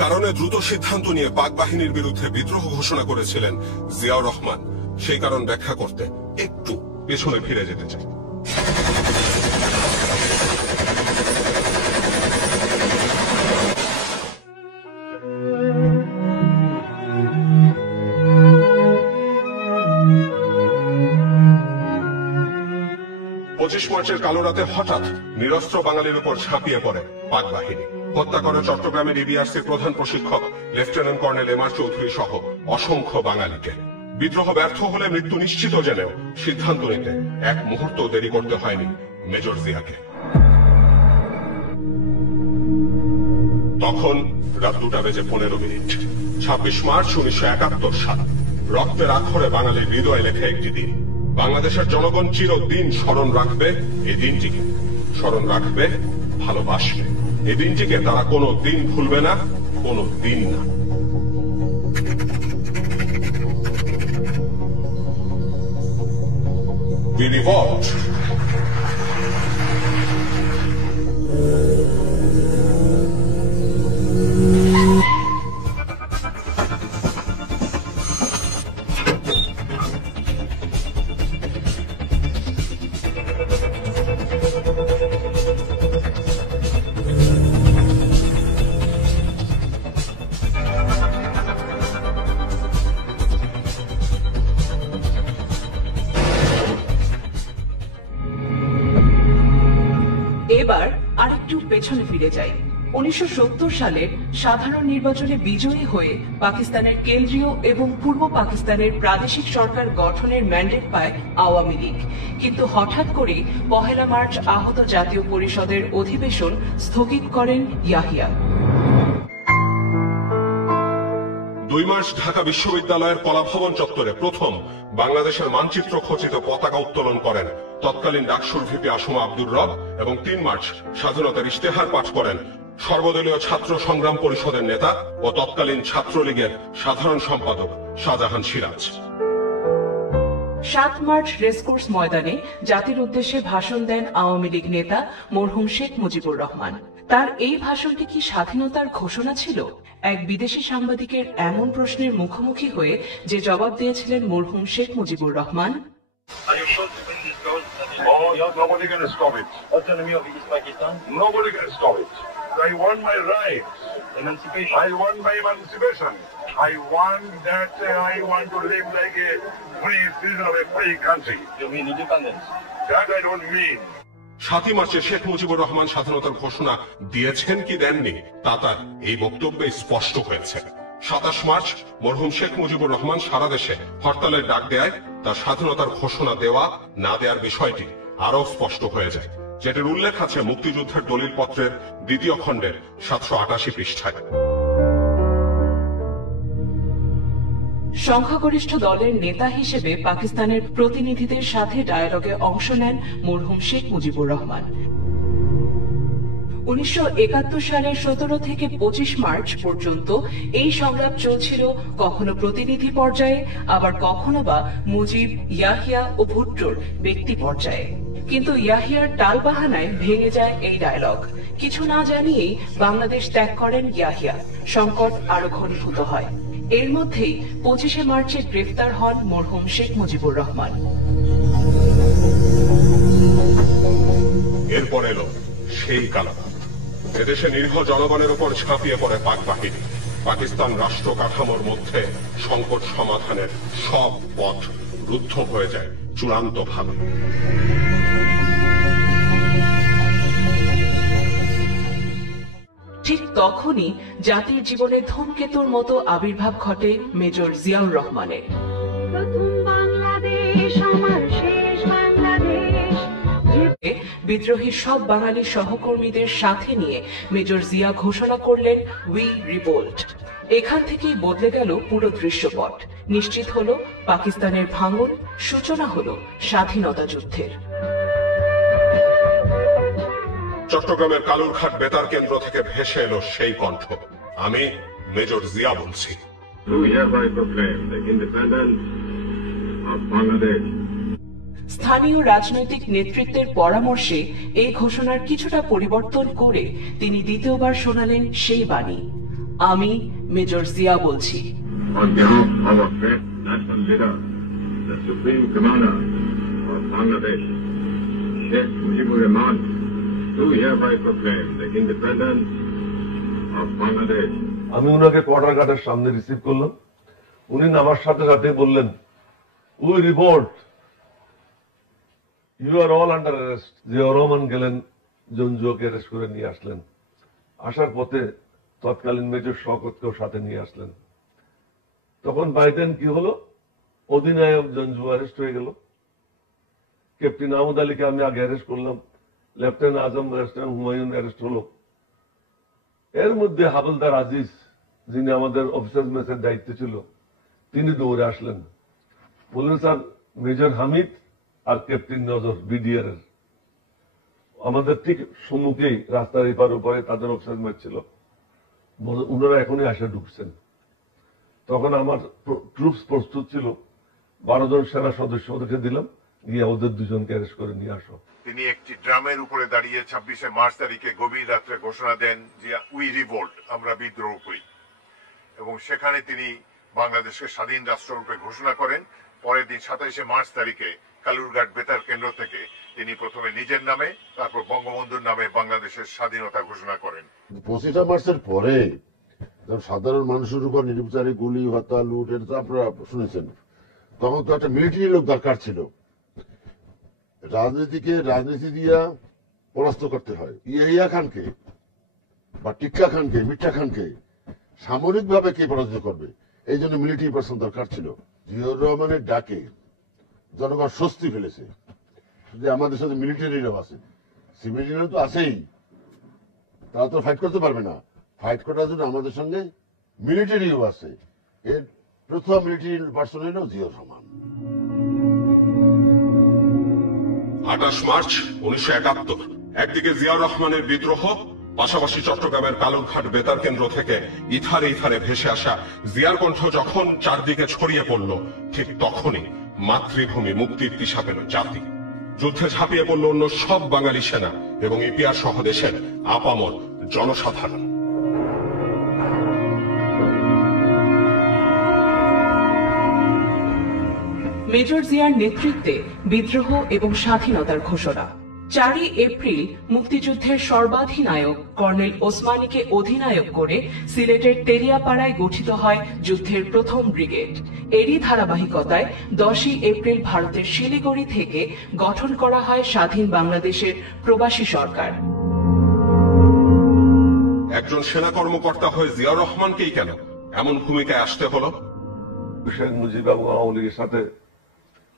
কারণে দ্রুত সিদ্ধান্ত নিয়ে পাক বাহিনীর বিরুদ্ধে বিদ্রোহ ঘোষণা করেছিলেন জিয়াউর রহমান, সেই কারণ ব্যাখ্যা করতে একটু পেছনে ফিরে যেতে চাই। 25 মার্চের কালো রাতে হঠাৎ নিরস্ত্র বাঙালির উপর ঝাঁপিয়ে পড়ে পাক বাহিনী। হত্যা করে চট্টগ্রামের ইবিআরসির প্রধান প্রশিক্ষক লেফটেন্যান্ট কর্নেল এমআর চৌধুরী সহ অসংখ্য বাঙালিকে। বিদ্রোহ ব্যর্থ হলে মৃত্যু নিশ্চিত জেনেও সিদ্ধান্ত নিতে এক মুহূর্ত দেরি করতে হয়নি মেজর জিয়াকে। তখন রাত 2:15। 26 মার্চ 1971 সাল। রক্তের আক্ষরে বাঙালির হৃদয়ে লেখা একটি দিন। বাংলাদেশের জনগণ চিরদিন স্মরণ রাখবে এই দিনটিকে, স্মরণ রাখবে, ভালোবাসবে এই দিনটিকে। তারা কোনো দিন ভুলবে না, কোনো দিন না। We revolt. এবার আরেকটু পেছনে ফিরে যাই। 1970 সালের সাধারণ নির্বাচনে বিজয়ী হয়ে পাকিস্তানের কেন্দ্রীয় এবং পূর্ব পাকিস্তানের প্রাদেশিক সরকার গঠনের ম্যান্ডেট পায় আওয়ামী লীগ। কিন্তু হঠাৎ করে 1 মার্চ আহত জাতীয় পরিষদের অধিবেশন স্থগিত করেন ইয়াহিয়া। 2 মার্চ ঢাকা বিশ্ববিদ্যালয়ের কলাভবন চত্বরে প্রথম বাংলাদেশের মানচিত্র খচিত পতাকা উত্তোলন করেন তৎকালীন ডাকসুর ভিপি আসমা আব্দুর রব, এবং 3 মার্চ স্বাধীনতার ইশতেহার পাঠ করেন সর্বদলীয় ছাত্র সংগ্রাম পরিষদের নেতা ও তৎকালীন ছাত্রলীগের সাধারণ সম্পাদক শাহজাহান সিরাজ। 7 মার্চ রেসকোর্স ময়দানে জাতির উদ্দেশ্যে ভাষণ দেন আওয়ামী লীগ নেতা মরহুম শেখ মুজিবুর রহমান। তার এই ভাষণটি কি স্বাধীনতার ঘোষণা ছিল? এক বিদেশি সাংবাদিকের এমন প্রশ্নের মুখোমুখি হয়ে যে জবাব দিয়েছিলেন মরহুম Sheikh Mujibur Rahman, nobody can stop it. Autonomy of East Pakistan. Nobody can stop it. I want my rights. Emancipation. I want my emancipation. I want that. I want to live like a free citizen of a free country. You mean independence? That I don't mean. 7 মার্চে শেখ মুজিবুর রহমান স্বাধীনতার ঘোষণা দিয়েছেন কি দেননি তা তার এই বক্তব্যে স্পষ্ট হয়েছে। 27 মার্চ মরহুম শেখ মুজিবুর রহমান সারা দেশে হরতালের ডাক দেয় তার স্বাধীনতার ঘোষণা দেওয়া না দেওয়ার বিষয়টি আরো স্পষ্ট হয়ে যায়, যেটির উল্লেখ আছে মুক্তিযুদ্ধের দলিল পত্রের 2য় খণ্ডের 788 পৃষ্ঠায়। সংখ্যাগরিষ্ঠ দলের নেতা হিসেবে পাকিস্তানের প্রতিনিধিদের সাথে ডায়ালগে অংশ নেন মরহুম শেখ মুজিবুর রহমান। 1971 সালের 17 থেকে 25 মার্চ পর্যন্ত এই সংলাপ চলছিল কখনো প্রতিনিধি পর্যায়ে, আবার কখনো বা মুজিব, ইয়াহিয়া ও ভুট্টোর ব্যক্তি পর্যায়ে। কিন্তু ইয়াহিয়ার টালবাহানায় ভেঙে যায় এই ডায়ালগ। কিছু না জানিয়েই বাংলাদেশ ত্যাগ করেন ইয়াহিয়া। সংকট আরো ঘনীভূত হয়। এর মধ্যেই 25 মার্চে গ্রেফতার হন মরহুম শেখ মুজিবুর রহমান। এরপর এলো সেই কালাপাত। এদেশে নিরীহ জনগণের উপর ঝাঁপিয়ে পড়ে পাক বাহিনী। পাকিস্তান রাষ্ট্র কাঠামোর মধ্যে সংকট সমাধানের সব পথ রুদ্ধ হয়ে যায় চূড়ান্তভাবে। ঠিক তখনই জাতির জীবনে ধূমকেতুর মতো আবির্ভাব ঘটে মেজর জিয়াউর রহমানের। বিদ্রোহী সব বাঙালি সহকর্মীদের সাথে নিয়ে মেজর জিয়া ঘোষণা করলেন উই রিভোল্ট। এখান থেকেই বদলে গেল পুরো দৃশ্যপট। নিশ্চিত হলো পাকিস্তানের ভাঙন, সূচনা হলো স্বাধীনতা যুদ্ধের। চট্টগ্রামের কালুরঘাট বেতার কেন্দ্র থেকে ভেসে এলো সেই কণ্ঠ। আমি মেজর জিয়া বলছি। স্থানীয় রাজনৈতিক নেতৃত্বের পরামর্শে এই ঘোষণার কিছুটা পরিবর্তন করে তিনি দ্বিতীয়বার শোনালেন সেই বাণী। আমি মেজর জিয়া বলছি। On behalf of our great national leader, the Supreme Commander of Bangladesh, Sheikh Mujibur Rahman, do hereby proclaim the independence of Bangladesh. আমি উনাকে কোয়ার্টার গার্ডের সামনে রিসিভ করলাম। উনি নামার সাথে সাথে বললেন, we report you are all under arrest. Ziaur Rahman গেলেন, জঞ্জুকে অ্যারেস্ট করে নিয়ে আসলেন। আসার পথে তৎকালীন মেজর শওকতকেও সাথে নিয়ে আসলেন। তখন বাইডেন কি হলো, অধিনায়ক জঞ্জু অ্যারেস্ট হয়ে গেল। ক্যাপ্টেন আহমদ আলীকে আমি আগে অ্যারেস্ট করলাম, লেফটেন্যান্ট আজম লেফটেন্যান্ট হুমায়ুন অ্যারেস্ট হলো। এর মধ্যে হাবলদার আজিজ, যিনি আমাদের অফিসার মেসের দায়িত্বে ছিল, তিনি দৌড়ে আসলেন, বললেন স্যার মেজর হামিদ আর ক্যাপ্টেন নজর বিডিআর এর আমাদের ঠিক সম্মুখেই রাস্তার এপার ওপারে তাদের অফিসার মেস ছিল, ওনারা এখনই আসে ঢুকছেন। তখন আমার ট্রুপস প্রস্তুত ছিল, 12 জন সেনা সদস্য ওদেরকে দিলাম, গিয়ে ওদের দুজনকে অ্যারেস্ট করে নিয়ে আসো। তিনি একটি ড্রামের উপরে দাঁড়িয়ে 26শে মার্চ তারিখে গভীর রাত্রে ঘোষণা দেন যে উই রিভোল্ট, আমরা বিদ্রোহ করি, এবং সেখানে তিনি বাংলাদেশকে স্বাধীন রাষ্ট্ররূপে ঘোষণা করেন। পরের দিন 27শে মার্চ তারিখে কালুরঘাট বেতার কেন্দ্র থেকে তিনি প্রথমে নিজের নামে, তারপর বঙ্গবন্ধুর নামে বাংলাদেশের স্বাধীনতা ঘোষণা করেন। 25শে মার্চের পরে সাধারণ মানুষের উপর নির্বিচারে গুলি, হত্যা, লুট, এটা তো আপনারা শুনেছেন। তখন তো একটা মিলিটারি লোক দরকার ছিল। রাজনীতি দিয়া পরাস্ত করতে হয়। ইয়াহিয়া খানকে বা টিক্কা খানকে, মিঠা খানকে সামরিক ভাবে কে পরাজিত করবে, এই জন্য মিলিটারি পার্সন দরকার ছিল। জিয়াউর রহমানের ডাকে জনগণ স্বস্তি ফেলেছে যে আমাদের সাথে মিলিটারিরাও আছে, সিভিলিয়ানরা তো আছেই, তারা তো ফাইট করতে পারবে না। ফাইট করার জন্য আমাদের সঙ্গে মিলিটারিও আছে। এর প্রথম মিলিটারি পার্সন হল জিয়াউর রহমান। 28 মার্চ 1971 একদিকে জিয়াউর রহমানের বিদ্রোহ, পাশাপাশি চট্টগ্রামের কালুরঘাট বেতার কেন্দ্র থেকে ইথারে ইথারে ভেসে আসা জিয়ার কণ্ঠ যখন চারদিকে ছড়িয়ে পড়ল, ঠিক তখনই মাতৃভূমি মুক্তির দিশা পেল জাতি। যুদ্ধে ঝাঁপিয়ে পড়ল অন্য সব বাঙালি সেনা এবং ইপিআর সহ দেশের আপামর জনসাধারণ। মেজর জিয়ার নেতৃত্বে বিদ্রোহ এবং স্বাধীনতার ঘোষণা। 4 এপ্রিল মুক্তিযুদ্ধের সর্বাধিনায়ক কর্নেল ওসমানীকে অধিনায়ক করে সিলেটের তেলিয়াপাড়ায় গঠিত হয় যুদ্ধের প্রথম ব্রিগেড। এরই ধারাবাহিকতায় 10 এপ্রিল ভারতের শিলিগুড়ি থেকে গঠন করা হয় স্বাধীন বাংলাদেশের প্রবাসী সরকার। একজন সেনা কর্মকর্তা হয়ে জিয়াউর রহমানকেই কেন এমন ভূমিকায় আসতে হলো? শেখ মুজিব এবং আওয়ামী লীগের সাথে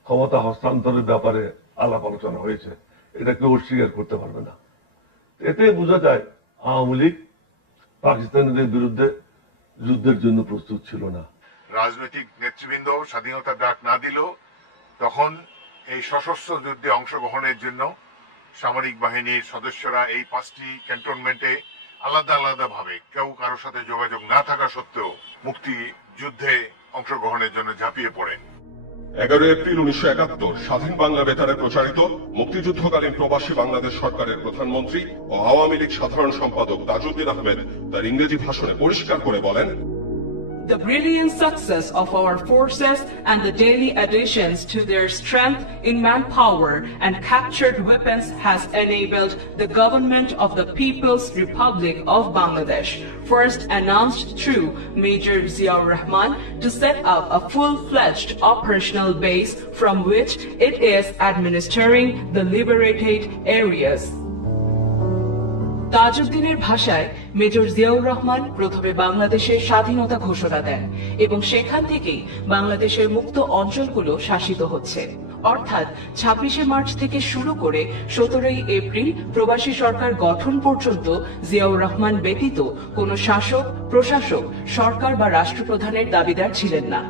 ক্ষমতা হস্তান্তরের ব্যাপারে আলাপ আলোচনা হয়েছে, এটা কেউ অস্বীকার করতে পারবে না। এতে বোঝা যায় আওয়ামী লীগ পাকিস্তানিদের বিরুদ্ধে যুদ্ধের জন্য প্রস্তুত ছিল না। রাজনৈতিক নেতৃবৃন্দ স্বাধীনতার ডাক না দিলেও তখন এই সশস্ত্র যুদ্ধে অংশগ্রহণের জন্য সামরিক বাহিনীর সদস্যরা এই 5টি ক্যান্টনমেন্টে আলাদা আলাদা ভাবে কেউ কারোর সাথে যোগাযোগ না থাকা সত্ত্বেও মুক্তি যুদ্ধে অংশগ্রহণের জন্য ঝাঁপিয়ে পড়েন। 11 এপ্রিল 1971 স্বাধীন বাংলা বেতারে প্রচারিত মুক্তিযুদ্ধকালীন প্রবাসী বাংলাদেশ সরকারের প্রধানমন্ত্রী ও আওয়ামী লীগ সাধারণ সম্পাদক তাজউদ্দিন আহমেদ তার ইংরেজি ভাষণে পরিষ্কার করে বলেন, The brilliant success of our forces and the daily additions to their strength in manpower and captured weapons has enabled the government of the People's Republic of Bangladesh, first announced through Major Ziaur Rahman, to set up a full-fledged operational base from which it is administering the liberated areas. তাজউদ্দিনের ভাষায় major Ziaur Rahman প্রথমে বাংলাদেশের স্বাধীনতা ঘোষণা দেন এবং সেখান থেকেই বাংলাদেশের মুক্ত অঞ্চলগুলো শাসিত হচ্ছে। অর্থাৎ 26শে মার্চ থেকে শুরু করে 17ই এপ্রিল প্রবাসী সরকার গঠন পর্যন্ত জিয়াউর রহমান ব্যতীত কোনো শাসক, প্রশাসক, সরকার বা রাষ্ট্রপ্রধানের দাবিদার ছিলেন না।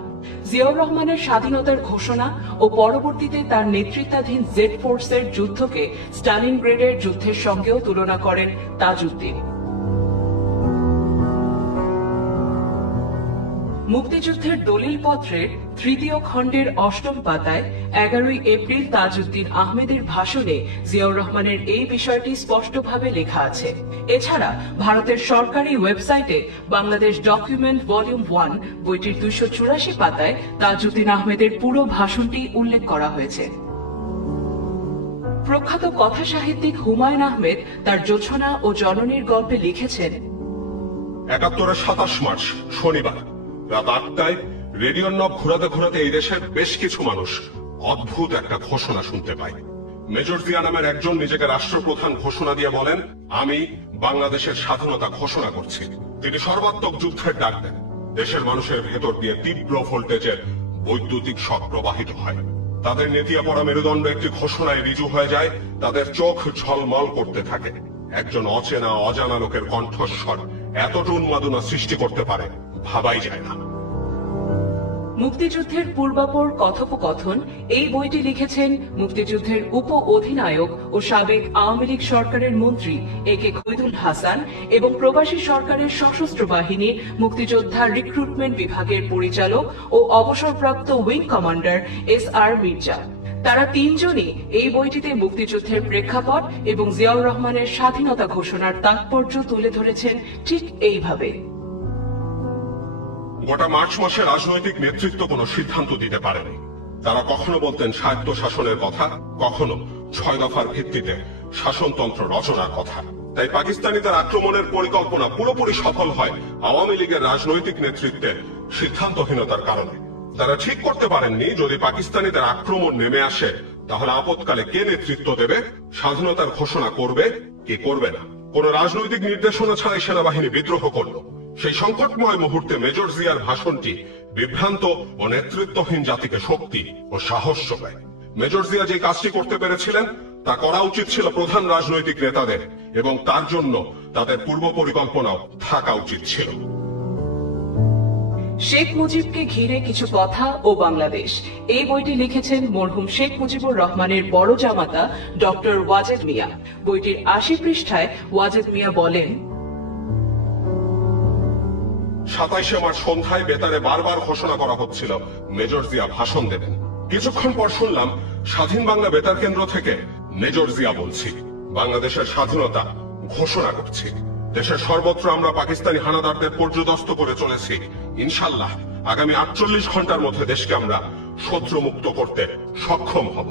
জিয়াউর রহমানের স্বাধীনতার ঘোষণা ও পরবর্তীতে তার নেতৃত্বাধীন জেড ফোর্সের যুদ্ধকে স্টালিনগ্রেডের যুদ্ধের সঙ্গেও তুলনা করেন তাজউদ্দিন। মুক্তিযুদ্ধের দলিল পত্রের ৩য় খণ্ডের ৮ম পাতায় ১১ এপ্রিল তাজউদ্দিন আহমেদের ভাষণে জিয়াউর রহমানের এই বিষয়টি স্পষ্টভাবে লেখা আছে। এছাড়া ভারতের সরকারি ওয়েবসাইটে বাংলাদেশ ডকুমেন্ট ভলিউম 1 বইটির ২৮৪ পাতায় তাজউদ্দিন আহমেদের পুরো ভাষণটি উল্লেখ করা হয়েছে। প্রখ্যাত কথা সাহিত্যিক হুমায়ুন আহমেদ তার জোছনা ও জননীর গল্পে লিখেছেন, ৭১-এর ২৭ মার্চ শনিবার রাত ৮টায় রেডিওর নব ঘোরাতে ঘোরাতে এই দেশের বেশ কিছু মানুষ অদ্ভুত একটা ঘোষণা শুনতে পায়। মেজর জিয়া নামের একজন নিজেকে রাষ্ট্রপ্রধান ঘোষণা দিয়ে বলেন, আমি বাংলাদেশের স্বাধীনতা ঘোষণা করছি। তিনি সর্বাত্মক যুদ্ধের ডাক দেন। দেশের মানুষের ভেতর দিয়ে তীব্র ভোল্টেজের বৈদ্যুতিক শক প্রবাহিত হয়। তাদের নেতিয়া পড়া মেরুদণ্ড একটি ঘোষণায় রিজু হয়ে যায়। তাদের চোখ ঝলমল করতে থাকে। একজন অচেনা অজানা লোকের কণ্ঠস্বর এতটা উন্মাদনা সৃষ্টি করতে পারে ভাবাই যায় না। মুক্তিযুদ্ধের পূর্বাপর কথোপকথন এই বইটি লিখেছেন মুক্তিযুদ্ধের উপ অধিনায়ক ও সাবেক আওয়ামী লীগ সরকারের মন্ত্রী একে খৈদুল হাসান এবং প্রবাসী সরকারের সশস্ত্র বাহিনীর মুক্তিযোদ্ধা রিক্রুটমেন্ট বিভাগের পরিচালক ও অবসরপ্রাপ্ত উইং কমান্ডার SR মির্জা। তারা তিনজনই এই বইটিতে মুক্তিযুদ্ধের প্রেক্ষাপট এবং জিয়াউর রহমানের স্বাধীনতা ঘোষণার তাৎপর্য তুলে ধরেছেন ঠিক এইভাবে। গোটা মার্চ মাসে রাজনৈতিক নেতৃত্ব কোনো সিদ্ধান্ত দিতে পারেনি। তারা কখনো বলতেন স্বায়ত্ত শাসনের কথা, কখনো ৬ দফার ভিত্তিতে শাসনতন্ত্র রচনার কথা। তাই পাকিস্তানিদের আক্রমণের পরিকল্পনা পুরোপুরি সফল হয় আওয়ামী লীগের রাজনৈতিক নেতৃত্বের সিদ্ধান্তহীনতার কারণে। তারা ঠিক করতে পারেননি যদি পাকিস্তানিদের আক্রমণ নেমে আসে তাহলে আপৎকালে কে নেতৃত্ব দেবে, স্বাধীনতার ঘোষণা করবে কি করবে না। কোন রাজনৈতিক নির্দেশনা ছাড়াই সেনাবাহিনী বিদ্রোহ করল। সেই সংকটময় মুহূর্তে মেজর জিয়ার ভাষণটি বিভ্রান্ত ও নেতৃত্বহীন জাতিকে শক্তি ও সাহস যোগায়। মেজর জিয়া যে কাজটি করতে পেরেছিলেন তা করা উচিত ছিল প্রধান রাজনৈতিক নেতাদের, এবং তার জন্য তাদের পূর্ব পরিকল্পনাও থাকা উচিত ছিল। শেখ মুজিবকে ঘিরে কিছু কথা ও বাংলাদেশ এই বইটি লিখেছেন মরহুম শেখ মুজিবুর রহমানের বড় জামাতা ডক্টর ওয়াজেদ মিয়া। বইটির ৮০ পৃষ্ঠায় ওয়াজেদ মিয়া বলেন, ২৭ মার্চ সন্ধ্যায় বেতারে বারবার ঘোষণা করা হচ্ছিল মেজর জিয়া ভাষণ দেবেন। কিছুক্ষণ পর শুনলাম স্বাধীন বাংলা বেতার কেন্দ্র থেকে মেজর জিয়া বলছি, বাংলাদেশের স্বাধীনতা ঘোষণা করছি। দেশের সর্বত্র আমরা পাকিস্তানি হানাদারদের পর্যদস্ত করে চলেছি। ইনশাল্লাহ আগামী ৪৮ ঘন্টার মধ্যে দেশকে আমরা শত্রুমুক্ত করতে সক্ষম হব।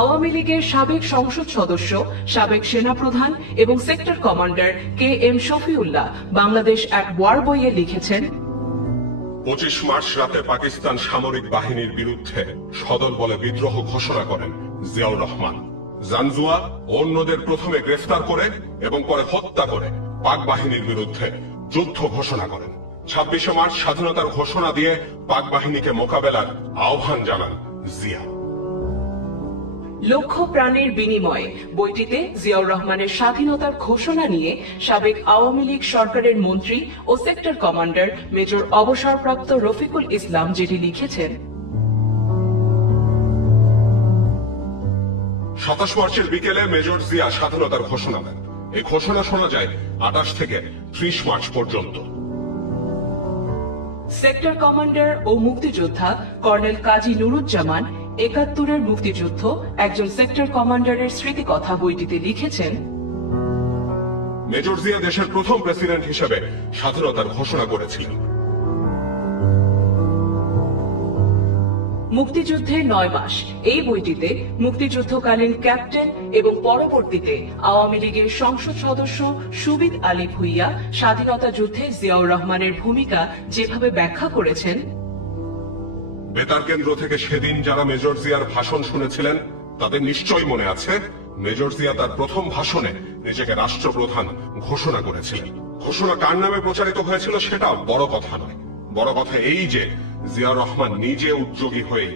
আওয়ামী লীগের সাবেক সংসদ সদস্য, সাবেক সেনাপ্রধান এবং sector commander KM Shafiullah Bangladesh এক ওয়ার বইয়ে লিখেছেন, ২৫ মার্চ রাতে পাকিস্তান সামরিক বাহিনীর বিরুদ্ধে সদল বলে বিদ্রোহ ঘোষণা করেন জিয়াউর রহমান। জানজুয়া ও অন্যদের প্রথমে গ্রেফতার করে এবং পরে হত্যা করে পাক বাহিনীর বিরুদ্ধে যুদ্ধ ঘোষণা করেন। ২৬ মার্চ স্বাধীনতার ঘোষণা দিয়ে পাক বাহিনীকে মোকাবেলার আহ্বান জানান জিয়া। লক্ষ প্রাণের বিনিময়ে বইটিতে জিয়াউর রহমানের স্বাধীনতার ঘোষণা নিয়ে সাবেক আওয়ামী লীগ সরকারের মন্ত্রী ও সেক্টর কমান্ডার মেজর অবসরপ্রাপ্ত রফিকুল ইসলাম যেটি লিখেছেন, ২৭ মার্চের বিকেলে মেজর জিয়া স্বাধীনতার ঘোষণা দেন। এই ঘোষণা শোনা যায় ২৮ থেকে ৩০ মার্চ পর্যন্ত। সেক্টর কমান্ডার ও মুক্তিযোদ্ধা কর্নেল কাজী নুরুজ্জামান ৭১-এর মুক্তিযুদ্ধ একজন সেক্টর কমান্ডারের স্মৃতিকথা বইটিতে লিখেছেন, মেজর জিয়া দেশের প্রথম প্রেসিডেন্ট হিসেবে স্বাধীনতার ঘোষণা করেছিলেন। মুক্তিযুদ্ধের ৯ মাস এই বইটিতে মুক্তিযুদ্ধকালীন ক্যাপ্টেন এবং পরবর্তীতে আওয়ামী লীগের সংসদ সদস্য সুবিদ আলী ভুইয়া স্বাধীনতা যুদ্ধে জিয়াউর রহমানের ভূমিকা যেভাবে ব্যাখ্যা করেছেন, বেতার কেন্দ্র থেকে সেদিন যারা মেজর জিয়ার ভাষণ শুনেছিলেন তাদের নিশ্চয়ই মনে আছে মেজর জিয়া তার প্রথম ভাষণে নিজেকে রাষ্ট্রপ্রধান ঘোষণা করেছিলেন। ঘোষণা কার নামে প্রচারিত হয়েছিল সেটা বড় কথা নয়, বড় কথা এই যে জিয়াউর রহমান নিজে উদ্যোগী হয়ে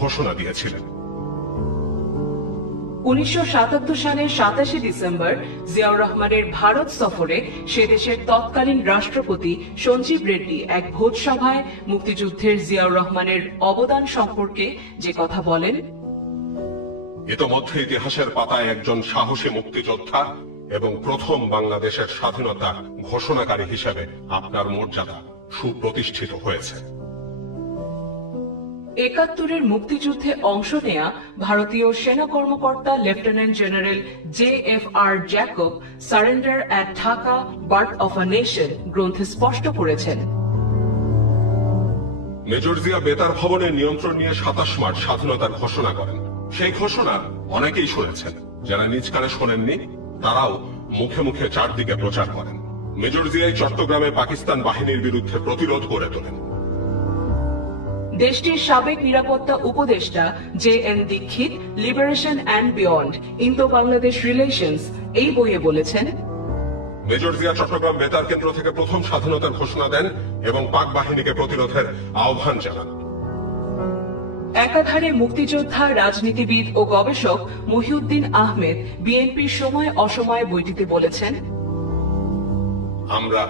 ঘোষণা দিয়েছিলেন। ১৯৭৭ সালের ২৭ ডিসেম্বর জিয়াউর রহমানের ভারত সফরে সে দেশের তৎকালীন রাষ্ট্রপতি সঞ্জীব রেড্ডি এক ভোজসভায় মুক্তিযুদ্ধের জিয়াউর রহমানের অবদান সম্পর্কে যে কথা বলেন, ইতোমধ্যে ইতিহাসের পাতায় একজন সাহসী মুক্তিযোদ্ধা এবং প্রথম বাংলাদেশের স্বাধীনতা ঘোষণাকারী হিসেবে আপনার মর্যাদা সুপ্রতিষ্ঠিত হয়েছে। ৭১-এর মুক্তিযুদ্ধে অংশ নেয়া ভারতীয় সেনা কর্মকর্তা lieutenant general JFR Jacob surrender at Dhaka birth of a nation গ্রন্থে স্পষ্ট করেছেন, মেজর জিয়া বেতার ভবনের নিয়ন্ত্রণ নিয়ে ২৭ মার্চ স্বাধীনতার ঘোষণা করেন। সেই ঘোষণা অনেকেই শুনেছেন, যারা নিজ কানে শোনেননি তারাও মুখে মুখে চারদিকে প্রচার করেন। মেজর জিয়াই চট্টগ্রামে পাকিস্তান বাহিনীর বিরুদ্ধে প্রতিরোধ গড়ে তোলেন। দেশটির সাবেক নিরাপত্তা উপদেষ্টা JN Dixit liberation and beyond Indo Bangladesh relations এই বইয়ে বলেছেন, মেজর জিয়া চট্টগ্রাম বেতার কেন্দ্র থেকে প্রথম স্বাধীনতার ঘোষণা দেন এবং পাক বাহিনীকে প্রতিরোধের আহ্বান জানান। একাধারে মুক্তিযোদ্ধা, রাজনীতিবিদ ও গবেষক মহিউদ্দিন আহমেদ বিএনপির সময় অসময়ে বইটিতে বলেছেন, আমরা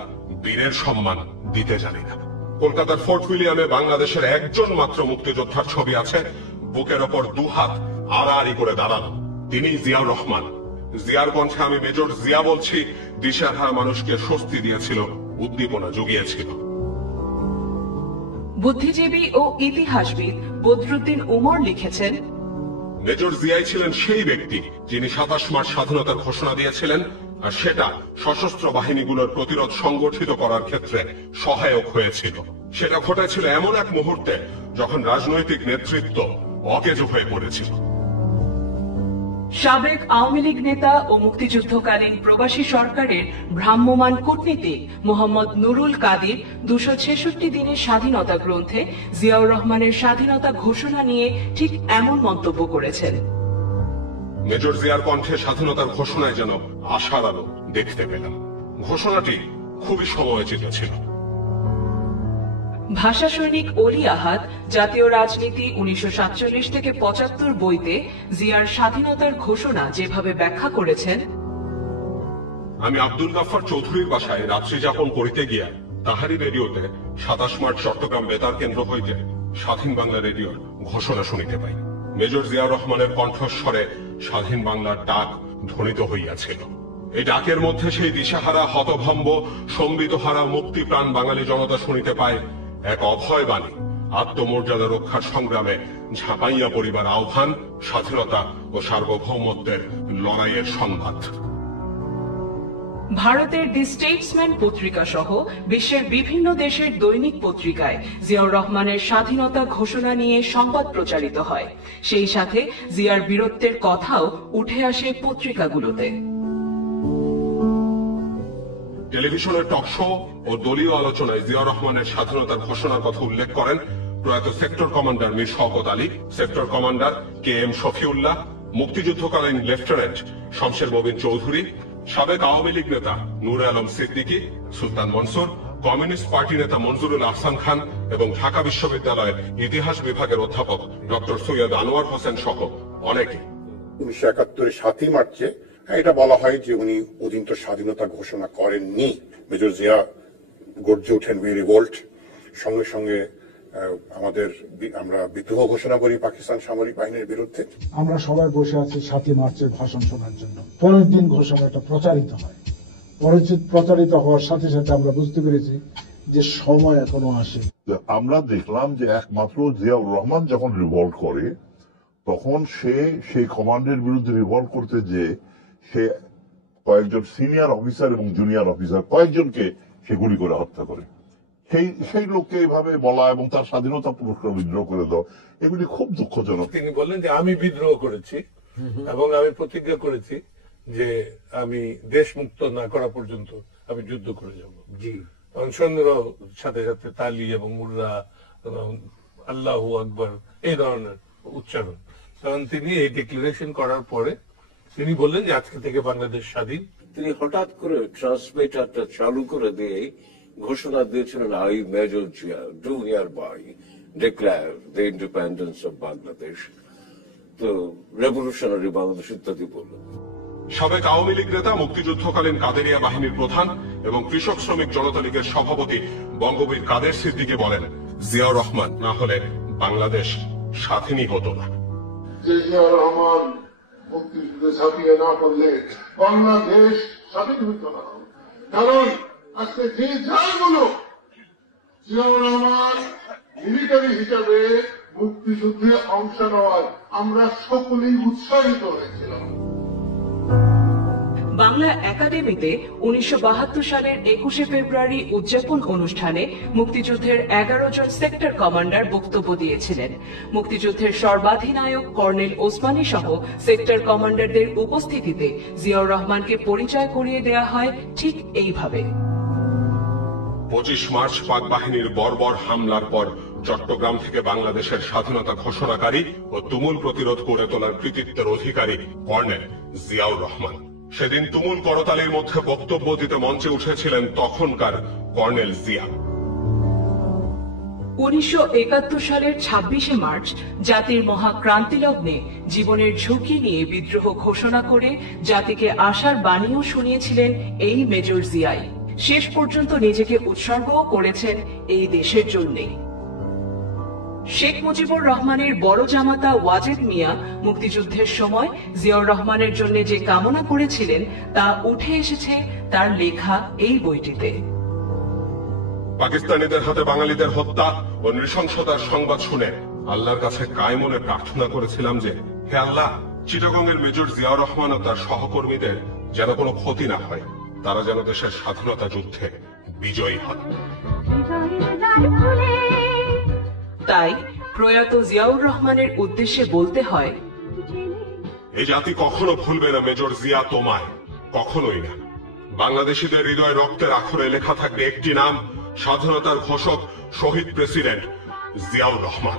বীরের সম্মান দিতে জানি না। কলকাতার ফোর্ট উইলিয়ামে বাংলাদেশের একজন মাত্র মুক্তিযোদ্ধার ছবি আছে, বুকের ওপর দুহাত আড়াআড়ি করে দাঁড়ানো, তিনি জিয়াউর রহমান। জিয়ার কণ্ঠে আমি মেজর জিয়া বলছি দিশেহারা মানুষকে স্বস্তি দিয়েছিল, উদ্দীপনা জুগিয়েছিল। বুদ্ধিজীবী ও ইতিহাসবিদ বদরুদ্দিন উমর লিখেছেন, মেজর জিয়াই ছিলেন সেই ব্যক্তি যিনি ২৭ মার্চ স্বাধীনতার ঘোষণা দিয়েছিলেন, আর সেটা সশস্ত্র বাহিনীগুলোর প্রতিরোধ সংগঠিত করার ক্ষেত্রে সহায়ক হয়েছিল। সেটা ঘটেছিল এমন এক মুহূর্তে যখন রাজনৈতিক নেতৃত্ব অকেজো হয়ে পড়েছিল। সাবেক আওয়ামী লীগ নেতা ও মুক্তিযুদ্ধকালীন প্রবাসী সরকারের ভ্রাম্যমাণ কূটনীতিক মোহাম্মদ নুরুল কাদির ২৬৬ দিনের স্বাধীনতা গ্রন্থে জিয়াউর রহমানের স্বাধীনতা ঘোষণা নিয়ে ঠিক এমন মন্তব্য করেছেন, মেজর জিয়ার কণ্ঠে স্বাধীনতার ঘোষণায় যেন আশার আলো দেখতে পেলাম। ঘোষণাটি খুবই সময়োচিত ছিল। ভাষা সৈনিক অলি আহাদ জাতীয় রাজনীতি ১৯৪৭ থেকে ৭৫ বইতে জিয়ার স্বাধীনতার ঘোষণা যেভাবে ব্যাখ্যা করেছেন, আমি আব্দুল গাফফার চৌধুরীর বাসায় রাত্রি যাপন করিতে গিয়া তাহারি রেডিওতে ২৭ মার্চ চট্টগ্রাম বেতার কেন্দ্র হইতে স্বাধীন বাংলা রেডিওর ঘোষণা শুনিতে পাই। মেজর জিয়াউর রহমানের কণ্ঠস্বরে স্বাধীন বাংলার ডাক ধ্বনিত হইয়াছিল। এই ডাকের মধ্যে সেই দিশাহারা, হতভম্ব, সম্বিতহারা মুক্তিপ্রাণ বাঙালি জনতা শুনিতে পায় এক অভয় বাণী, আত্মমর্যাদা রক্ষার সংগ্রামে ঝাঁপাইয়া পড়িবার আহ্বান, স্বাধীনতা ও সার্বভৌমত্বের লড়াইয়ের সংবাদ। ভারতের দি স্টেটসম্যান পত্রিকা সহ বিশ্বের বিভিন্ন দেশের দৈনিক পত্রিকায় জিয়াউর রহমানের স্বাধীনতা ঘোষণা নিয়ে সংবাদ প্রচারিত হয়। সেই সাথে জিয়ার বীরত্বের কথাও উঠে আসে পত্রিকাগুলোতে। টেলিভিশনের টক শো ও দলীয় আলোচনায় জিয়াউর রহমানের স্বাধীনতার ঘোষণার কথা উল্লেখ করেন প্রয়াত sector commander Mir Shawkat Ali, sector commander KM Shafiullah, মুক্তিযুদ্ধকালীন লেফটেন্যান্ট শমশের মবিন চৌধুরী, সাবেক আওয়ামী লীগ নেতা নূর আলম সিদ্দিকী, সুলতান মনসুর, কমিউনিস্ট পার্টি নেতা মনজুরুল আহসান খান এবং ঢাকা বিশ্ববিদ্যালয়ের ইতিহাস বিভাগের অধ্যাপক ডক্টর সৈয়দ আনোয়ার হোসেন সহ অনেকে। ১৯৭১-এর ৭ই মার্চে এটা বলা হয় যে উনি অধীনত স্বাধীনতা ঘোষণা করেননি। মেজর জিয়া গর্জে ওঠেন উই রিভোল্ট, সঙ্গে সঙ্গে আমরা বিদ্রোহ ঘোষণা করি পাকিস্তান সামরিক বাহিনীর বিরুদ্ধে। আমরা সবাই বসে আছি ৭ই মার্চের ভাষণ শোনার জন্য। পরের দিন ঘোষণাটা প্রচারিত হয়। প্রচারিত হওয়ার সাথে সাথে আমরা বুঝতে পেরেছি যে সময় এখনো আসে। আমরা দেখলাম যে একমাত্র জিয়াউর রহমান যখন রিভল্ট করে তখন সে সেই কমান্ডের বিরুদ্ধে রিভল্ট করতে যে সে কয়েকজন সিনিয়র অফিসার এবং জুনিয়র অফিসার কয়েকজনকে সে গুলি করে হত্যা করে। সেই লোককে এভাবে বলা এবং তার স্বাধীনতা পুরস্কার বিদ্রোহ করে দাও, এগুলি খুব দুঃখজনক। তিনি বললেন যে আমি বিদ্রোহ করেছি এবং আমি প্রতিজ্ঞা করেছি যে আমি দেশ মুক্ত না করা পর্যন্ত আমি যুদ্ধ করে যাব। জি, সৈন্যরাও সাথে সাথে তালি এবং মুর্রা, আল্লাহু আকবার এই ধরনের উচ্চারণ। কারণ তিনি এই ডিক্লারেশন করার পরে তিনি বললেন যে আজকে থেকে বাংলাদেশ স্বাধীন। তিনি হঠাৎ করে ট্রান্সমিটারটা চালু করে দিয়ে ঘোষণা দিয়েছিলেন, I major Zia do hereby declare the independence of Bangladesh, তো রেভলিউশনারি বাংলাদেশ ইত্যাদি বললেন। সাবেক আওয়ামী লীগ নেতা, মুক্তিযুদ্ধকালীন কাদেরিয়া বাহিনীর প্রধান এবং কৃষক শ্রমিক জনতা লীগের সভাপতি বঙ্গবীর কাদের সিদ্দিকী বলেন, জিয়াউর রহমান না হলে বাংলাদেশ স্বাধীনই হতো না। জিয়াউর রহমান মুক্তিযুদ্ধে ঝাঁপিয়ে না পড়লে বাংলাদেশ স্বাধীন হতো না। কারণ আজকে যে যাগুলো জিয়াউর রহমান মিলিটারি হিসাবে মুক্তিযুদ্ধে অংশ নেওয়ায় আমরা সকলেই উৎসাহিত হয়েছিলাম। বাংলা একাডেমিতে 1972 সালের 21শে ফেব্রুয়ারি উদযাপন অনুষ্ঠানে মুক্তিযুদ্ধের 11 জন সেক্টর কমান্ডার বক্তব্য দিয়েছিলেন। মুক্তিযুদ্ধের সর্বাধিনায়ক কর্নেল ওসমানী সহ সেক্টর কমান্ডারদের উপস্থিতিতে জিয়াউর রহমানকে পরিচয় করিয়ে দেওয়া হয় ঠিক এইভাবে। 25 মার্চ পাক বাহিনীর বর্বর হামলার পর চট্টগ্রাম থেকে বাংলাদেশের স্বাধীনতা ঘোষণাকারী ও তুমুল প্রতিরোধ গড়ে তোলার কৃতিত্বের অধিকারী কর্নেল জিয়াউর রহমান। সেদিন তুমুল করতালির মধ্যে বক্তব্য দিতে মঞ্চে উঠেছিলেন তখনকার কর্নেল জিয়া। 1971 সালের 26শে মার্চ জাতির মহাক্রান্তি লগ্নে জীবনের ঝুঁকি নিয়ে বিদ্রোহ ঘোষণা করে জাতিকে আশার বাণীও শুনিয়েছিলেন এই মেজর জিয়াই। শেষ পর্যন্ত নিজেকে উৎসর্গও করেছেন এই দেশের জন্যে। শেখ মুজিবুর রহমানের বড় জামাতা ওয়াজেদ মিয়া মুক্তিযুদ্ধের সময় জিয়াউর রহমানের জন্য যে কামনা করেছিলেন তা উঠে এসেছে তার লেখা এই বইটিতে। পাকিস্তানিদের হাতে বাঙালিদের হত্যা ও নৃশংসতার সংবাদ শুনে আল্লাহর কাছে কায় মনে প্রার্থনা করেছিলাম যে, হে আল্লাহ, চিটাগংয়ের মেজর জিয়াউর রহমান ও তার সহকর্মীদের যেন কোনো ক্ষতি না হয়, তারা যেন দেশের স্বাধীনতা যুদ্ধে বিজয়ী হন। তাই প্রয়াত জিয়াউর রহমানের উদ্দেশ্যে বলতে হয়, এই জাতি কখনো ভুলবে না মেজর জিয়া তোমায়, কখনোই না। বাংলাদেশিদের হৃদয় রক্তের আখরে লেখা থাকবে একটি নাম, স্বাধীনতার ঘোষক শহীদ প্রেসিডেন্ট জিয়াউর রহমান।